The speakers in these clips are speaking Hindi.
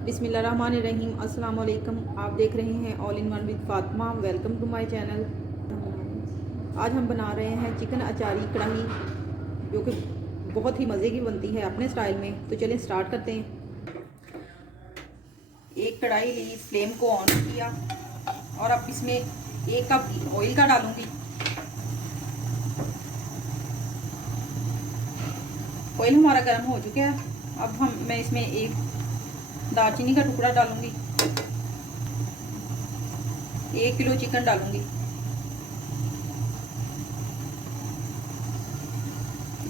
बिस्मिल्लाहिर्रहमानिर्रहीम। अस्सलाम वालेकुम। आप देख रहे हैं all in one with Fatima. Welcome to my channel. आज हम बना रहे हैं चिकन अचारी कढ़ाई, जो कि बहुत ही मज़े की बनती है अपने स्टाइल में। तो चलें स्टार्ट करते हैं। एक कढ़ाई ली, फ्लेम को ऑन किया और अब इसमें 1 कप ऑयल का डालूंगी। ऑयल हमारा गर्म हो चुका है। अब मैं इसमें एक दालचीनी का टुकड़ा डालूंगी। 1 किलो चिकन डालूंगी,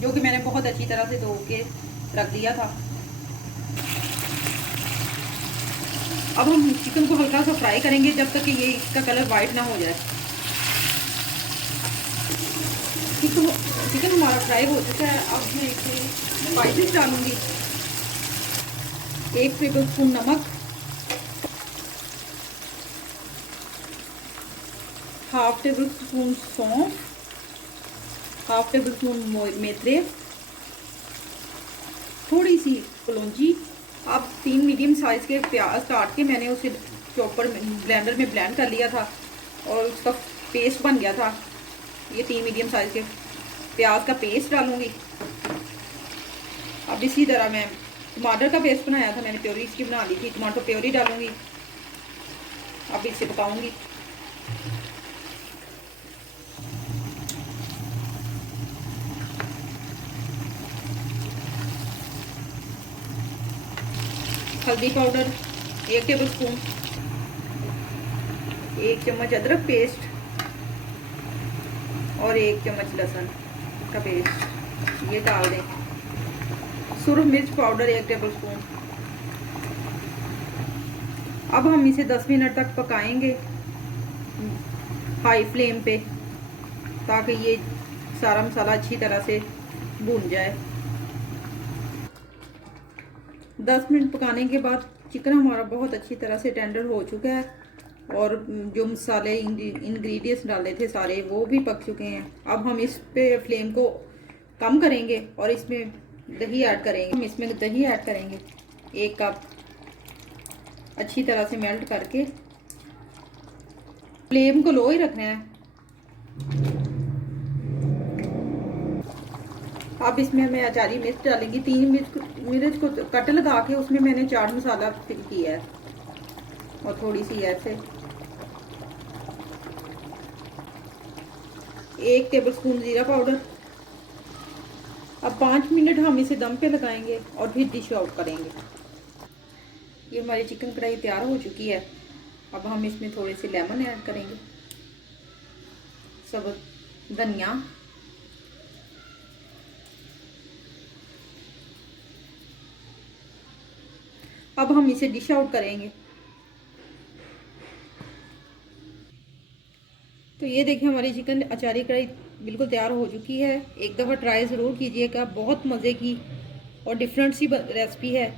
जो कि मैंने बहुत अच्छी तरह से धो के रख दिया था। अब हम चिकन को हल्का सा फ्राई करेंगे जब तक कि ये इसका कलर वाइट ना हो जाए। चिकन हमारा फ्राई हो चुका है। अब मैं इसमें स्पाइसेस डालूंगी। 1 टेबल स्पून नमक, 1/2 टेबल स्पून सौंफ, 1/2 टेबल स्पून मेथरे, थोड़ी सी कलौंजी। अब 3 मीडियम साइज के प्याज काट के मैंने उसे चॉपर ब्लेंडर में ब्लेंड कर लिया था और उसका पेस्ट बन गया था। ये 3 मीडियम साइज के प्याज का पेस्ट डालूंगी। अब इसी तरह मैं टमाटर का पेस्ट बनाया था, मैंने प्योरी इसकी बना ली थी, टमाटर प्योरी डालूंगी। अब इसे पकाऊंगी। हल्दी पाउडर 1 टेबल स्पून, 1 चम्मच अदरक पेस्ट और 1 चम्मच लहसुन का पेस्ट ये डाल दें। सुरख मिर्च पाउडर 1 टेबल स्पून। अब हम इसे 10 मिनट तक पकाएंगे हाई फ्लेम पे, ताकि ये सारा मसाला अच्छी तरह से भून जाए। 10 मिनट पकाने के बाद चिकन हमारा बहुत अच्छी तरह से टेंडर हो चुका है और जो मसाले इंग्रेडिएंट्स डाले थे सारे वो भी पक चुके हैं। अब हम इस पे फ्लेम को कम करेंगे और इसमें दही ऐड करेंगे। हम इसमें दही ऐड करेंगे 1 कप, अच्छी तरह से मेल्ट करके। फ्लेम को लो ही रखना है। अब इसमें मैं अचारी मिर्च डालेंगी। 3 मिर्च को कट लगा के उसमें मैंने चाट मसाला फिल किया है और थोड़ी सी ऐसे 1 टेबल स्पून जीरा पाउडर। अब 5 मिनट हम इसे दम पे लगाएंगे और फिर डिश आउट करेंगे। ये हमारी चिकन कढ़ाई तैयार हो चुकी है। अब हम इसमें थोड़े से लेमन ऐड करेंगे, सब धनिया, अब हम इसे डिश आउट करेंगे। तो ये देखिए हमारी चिकन अचारी कढ़ाई बिल्कुल तैयार हो चुकी है। एक दफ़ा ट्राई ज़रूर कीजिएगा, बहुत मज़े की और डिफरेंट सी रेसिपी है।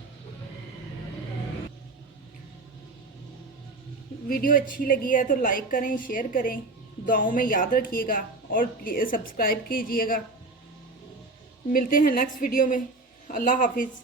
वीडियो अच्छी लगी है तो लाइक करें, शेयर करें, दुआओं में याद रखिएगा और सब्सक्राइब कीजिएगा। मिलते हैं नेक्स्ट वीडियो में। अल्लाह हाफिज़।